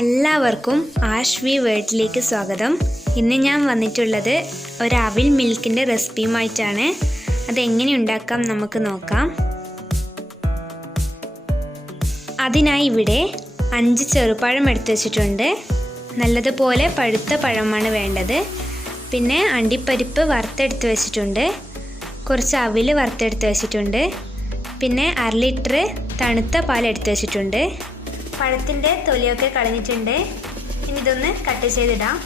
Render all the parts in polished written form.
എല്ലാവർക്കും ആഷ്വി വേൾഡിലേക്ക് സ്വാഗതം. ഇന്ന് ഞാൻ വന്നിട്ടുള്ളത് ഒരു അവിൽ മിൽക്കിൻ്റെ റെസിപ്പിയുമായിട്ടാണ്. അതെങ്ങനെ ഉണ്ടാക്കാം നമുക്ക് നോക്കാം. അതിനായി ഇവിടെ 5 ചെറുപഴം എടുത്ത് വെച്ചിട്ടുണ്ട്. നല്ലതുപോലെ പഴുത്ത പഴമാണ് വേണ്ടത്. പിന്നെ അണ്ടിപ്പരിപ്പ് വറുത്തെടുത്ത് വെച്ചിട്ടുണ്ട്. കുറച്ച് അവിൽ വറുത്തെടുത്ത് വെച്ചിട്ടുണ്ട്. പിന്നെ 1/2 ലിറ്റർ തണുത്ത പാൽ എടുത്ത് വെച്ചിട്ടുണ്ട്. പഴത്തിൻ്റെ തൊലിയൊക്കെ കളഞ്ഞിട്ടുണ്ട്. ഇനി ഇതൊന്ന് കട്ട് ചെയ്തിടാം.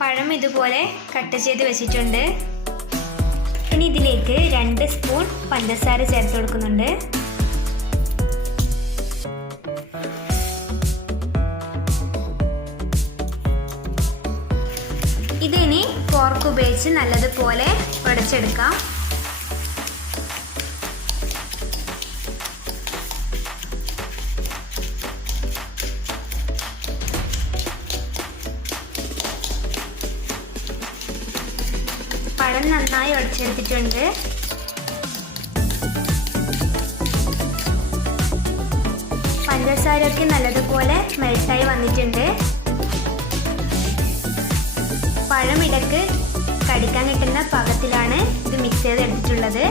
പഴം ഇതുപോലെ കട്ട് ചെയ്ത് വെച്ചിട്ടുണ്ട്. ഇനി ഇതിലേക്ക് 2 സ്പൂൺ പഞ്ചസാര ചേർത്ത് കൊടുക്കുന്നുണ്ട്. ഇതിനി ഫോർക്ക് ഉപയോഗിച്ച് നല്ലതുപോലെ ഉടച്ചെടുക്കാം. പഴം നന്നായി ഉടച്ചെടുത്തിട്ടുണ്ട്. പഞ്ചസാരയൊക്കെ നല്ലതുപോലെ മെൽട്ടായി വന്നിട്ടുണ്ട്. പഴം ഇടക്ക് കടിക്കാൻ കിട്ടുന്ന പാകത്തിലാണ് ഇത് മിക്സ് ചെയ്തെടുത്തിട്ടുള്ളത്.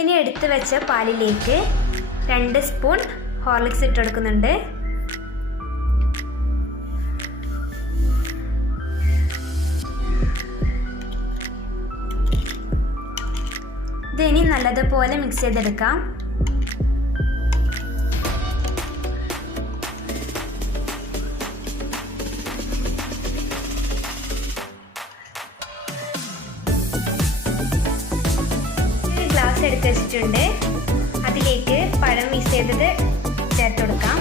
ഇനി എടുത്തു വെച്ച പാലിലേക്ക് 2 സ്പൂൺ ഹോർലിക്സ് ഇട്ട് കൊടുക്കുന്നുണ്ട്. ഇതിനി നല്ലതുപോലെ മിക്സ് ചെയ്തെടുക്കാം. ഒരു ഗ്ലാസ് എടുത്ത് വെച്ചിട്ടുണ്ട്. അതിലേക്ക് പഴം മിക്സ് ചെയ്തത് ചേർത്ത് കൊടുക്കാം.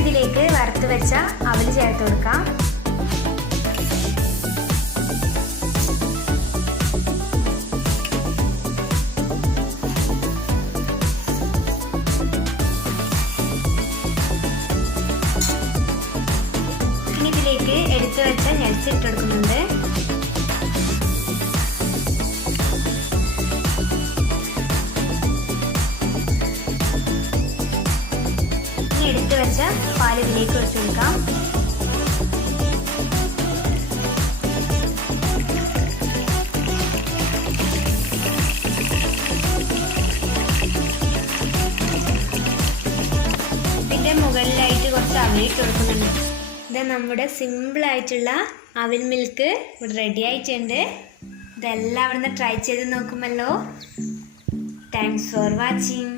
ഇതിലേക്ക് വറുത്ത് വെച്ച അവൽ ചേർത്ത് കൊടുക്കാം. ഇനി ഇതിലേക്ക് എടുത്തു വെച്ച നട്ട്സ് ഇട്ട് കൊടുക്കുന്നുണ്ട്. എടുത്തു വെച്ച പാൽ ഇതിലേക്ക് ഒഴിച്ചു കൊടുക്കാം. ഇതിൻ്റെ മുകളിലായിട്ട് കുറച്ച് അവിലിട്ട് കൊടുക്കുന്നുണ്ട്. ഇത് നമ്മുടെ സിമ്പിളായിട്ടുള്ള അവിൽ മിൽക്ക് ഇവിടെ റെഡി ആയിട്ടുണ്ട്. ഇതെല്ലാവരും ട്രൈ ചെയ്ത് നോക്കുമല്ലോ. Thanks for watching.